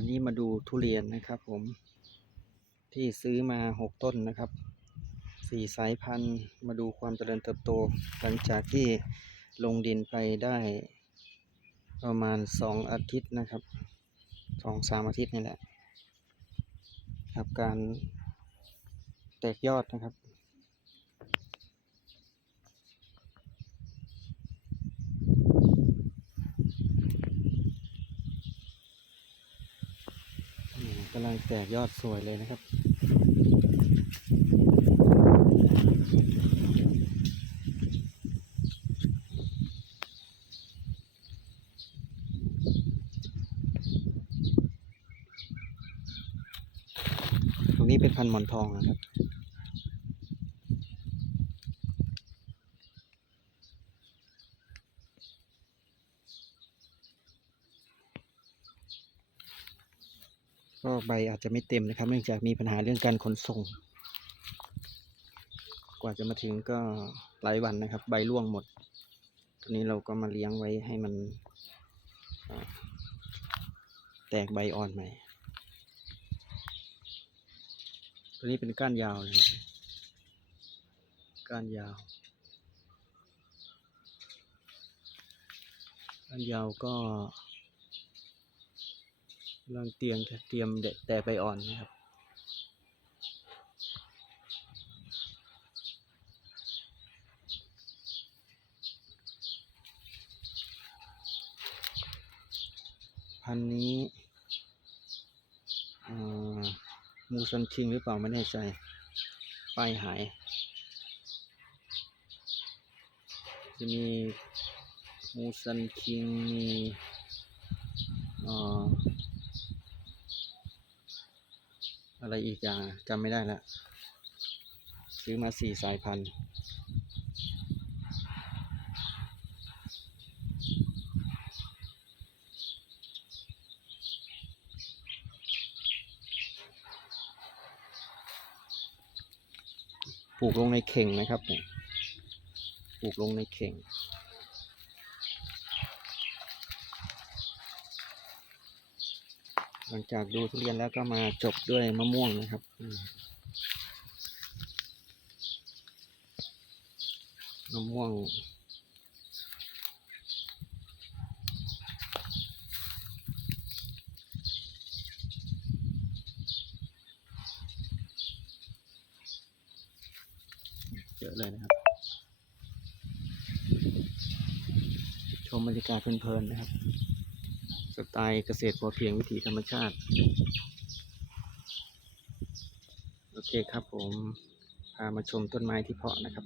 ันี้มาดูทุเรียนนะครับผม ที่ซื้อมาหกต้นนะครับสี่สายพันธุ์มาดูความเจริญเติบโต หลังจากที่ลงดินไปได้ประมาณสองอาทิตย์นะครับสองสามอาทิตย์นี่แหละครับการแตกยอดนะครับ อืม กำลังแตกยอดสวยเลยนะครับตรงนี้เป็นพันธุ์หมอนทองนะครับ ก็ใบอาจจะไม่เต็มนะครับ เนื่องจากมีปัญหาเรื่องการขนส่ง กว่าจะมาถึงก็หลายวันนะครับ ใบร่วงหมดตอนนี้เราก็มาเลี้ยงไว้ให้มันแตกใบอ่อนใหม่ ตัวนี้เป็นก้านยาวนะครับ ก้านยาว ก้านยาวก็ำลังเตรียมเตรียมแต่ใบอ่อนนะครับ พันนี้มูซันคิงหรือเปล่าไม่แน่ใจป้ายหาย จะมีมูซันคิงมีอ่า อะไรอีกอย่างจำไม่ได้แล้วซื้อมาสี่สายพันธุ์ปลูกลงในเข่งนะครับปลูกลงในเข่ง หลังจากดูทุเรียนแล้วก็มาจบด้วยมะม่วงนะครับมะม่วงเยอะเลยนะครับ ชมบรรยากาศเพลินๆนะครับ ไตล์เกษตรพอเพียงวิถีธรรมชาติ โอเคครับผม พามาชมต้นไม้ที่เพาะนะครับ